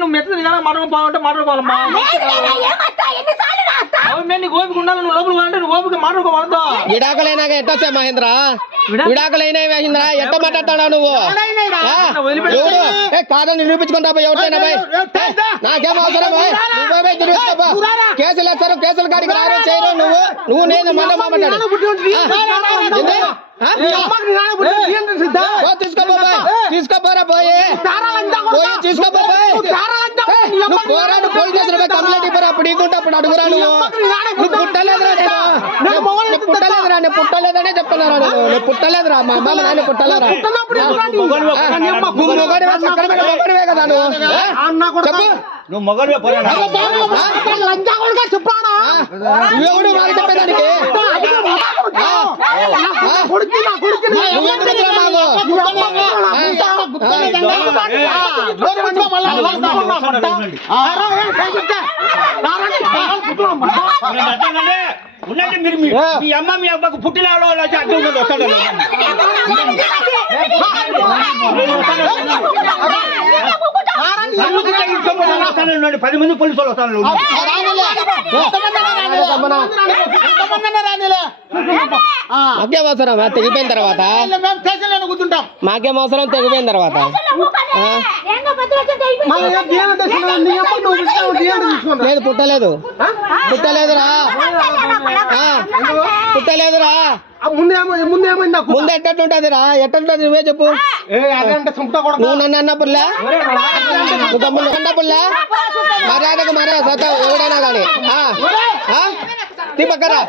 నువ్వు మెత్త మాట్లాడుకోవాలంటే మాట్లాడుకోవాలమ్మా. నీకు ఓపిక ఉండాలి. నువ్వు లోపలికి పోవాలంటే నువ్వు ఓపిక మాట్లాడుకోవాలతో. విడాకులైనాక ఎట్టొచ్చా మహేంద్ర? విడాకులైనా మహేంద్ర ఎట్ట మాట్లాడుతున్నావు నువ్వు? కాదని నిరూపించుకుంటా ఎవరినైనా బాయ్, నాకేం అవసరం బాయ్. కేసులు వేస్తారు, కేసులు కాడికి రారు చేయరు. నువ్వు నేను మళ్ళీ మాట్లాడు తీసుకోపోరా పోయి తీసుకోపోయి పోరాడు పోలీస్ స్టేషన్ కంప్లైంట్ ఇవ్వరా. అప్పుడు ఇకుంటే అప్పుడు అడుగురా. నువ్వు పుట్టలేదురా, పుట్టలేదురా, నేను పుట్టలేదనే చెప్తున్నారా. నేను పుట్టలేదురా, మా అమ్మ నాన్న పుట్టలేరా. మొగడివే కదా నువ్వు. చెప్పు నువ్వు మొగడివే చెప్పాడా ఎవడు మాకు చెప్పేదానికి? ఉండండి మీరు. మీ అమ్మ మీ అబ్బకు పుట్టిన వాళ్ళు అడ్డు వస్తాడు. 10 మంది పోలీసు వాళ్ళు వస్తాను. మాకేం అవసరం తెగిపోయిన తర్వాత? మాకేం అవసరం తెగిపోయిన తర్వాత? లేదు పుట్టలేదు, పుట్టలేదురా, పుట్టలేదురా. ముందు ఎట్టట్టుంటది రా? ఎట్టంటది నువ్వే చెప్పు. నువ్వు నన్ను అన్నప్పుడులే, నువ్వు అన్నప్పుడులే మర్యాదకు మర్యాద సత్తావు ఎవడైనా కానీ. తీ పక్కరా